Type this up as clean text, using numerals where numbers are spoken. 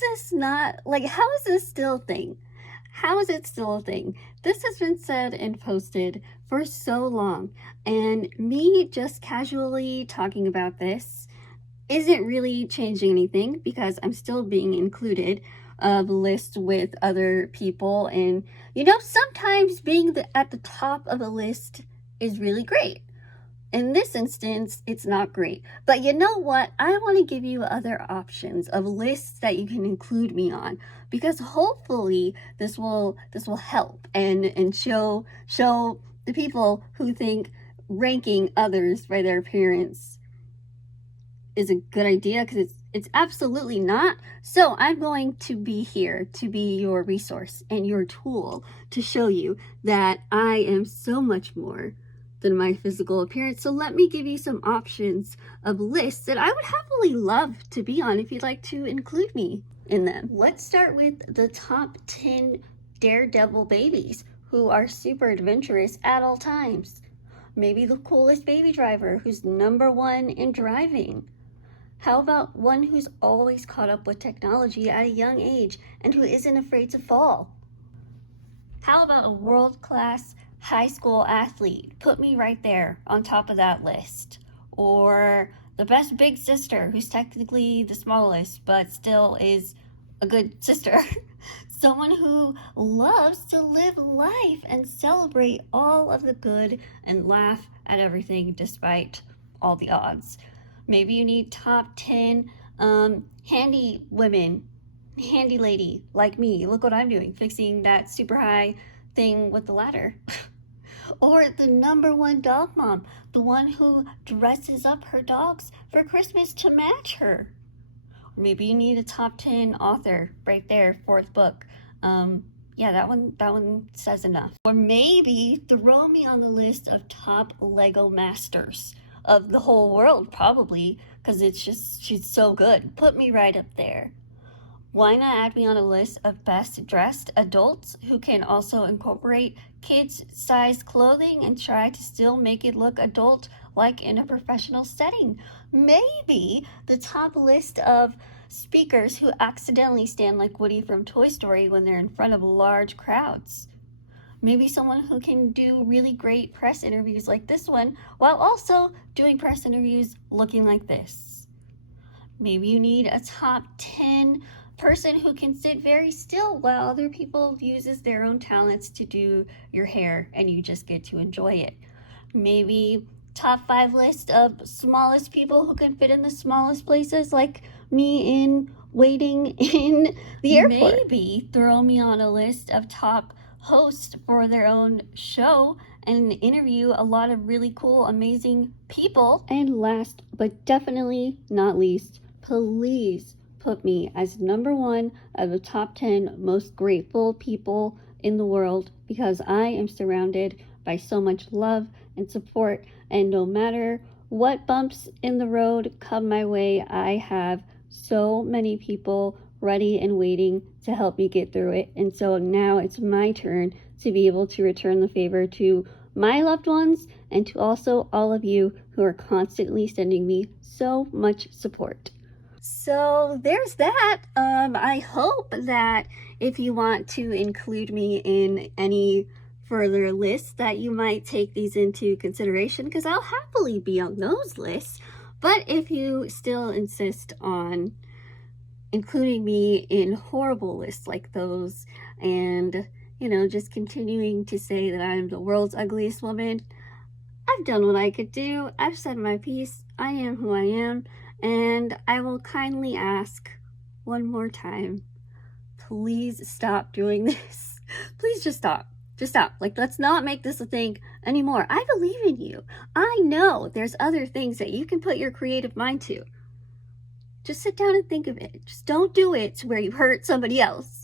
this not, like, how is this still a thing? How is it still a thing? This has been said and posted for so long, and me just casually talking about this isn't really changing anything because I'm still being included of lists with other people, and sometimes being at the top of a list is really great. In this instance, it's not great. But you know what? I want to give you other options of lists that you can include me on, because hopefully this will help and show the people who think ranking others by their appearance is a good idea, because it's absolutely not. So I'm going to be here to be your resource and your tool to show you that I am so much more than my physical appearance. So let me give you some options of lists that I would happily love to be on if you'd like to include me in them. Let's start with the top 10 daredevil babies who are super adventurous at all times. Maybe the coolest baby driver who's #1 in driving. How about one who's always caught up with technology at a young age and who isn't afraid to fall? How about a world-class high school athlete? Put me right there on top of that list. Or the best big sister, who's technically the smallest but still is a good sister. Someone who loves to live life and celebrate all of the good and laugh at everything despite all the odds. Maybe you need top 10 handy women, handy lady like me. Look what I'm doing, fixing that super high thing with the ladder. Or the #1 dog mom, the one who dresses up her dogs for Christmas to match her. Or maybe you need a top 10 author right there, 4th book. Yeah, that one says enough. Or maybe throw me on the list of top Lego masters of the whole world, probably, because she's so good. Put me right up there. Why not add me on a list of best dressed adults who can also incorporate kids-sized clothing and try to still make it look adult like in a professional setting? Maybe the top list of speakers who accidentally stand like Woody from Toy Story when they're in front of large crowds. Maybe someone who can do really great press interviews like this one while also doing press interviews looking like this. Maybe you need a top 10 person who can sit very still while other people uses their own talents to do your hair and you just get to enjoy it. Maybe top 5 list of smallest people who can fit in the smallest places, like me in waiting in the airport. Maybe throw me on a list of top hosts for their own show and interview a lot of really cool, amazing people. And last but definitely not least, please put me as #1 of the top 10 most grateful people in the world, because I am surrounded by so much love and support, and no matter what bumps in the road come my way, I have so many people ready and waiting to help me get through it. And so now it's my turn to be able to return the favor to my loved ones and to also all of you who are constantly sending me so much support. So there's that. I hope that if you want to include me in any further lists that you might take these into consideration, because I'll happily be on those lists. But if you still insist on including me in horrible lists like those and, just continuing to say that I'm the world's ugliest woman, I've done what I could do. I've said my piece. I am who I am. And I will kindly ask one more time, please stop doing this. Please just stop. Just stop. Like, let's not make this a thing anymore. I believe in you. I know there's other things that you can put your creative mind to. Just sit down and think of it. Just don't do it to where you hurt somebody else.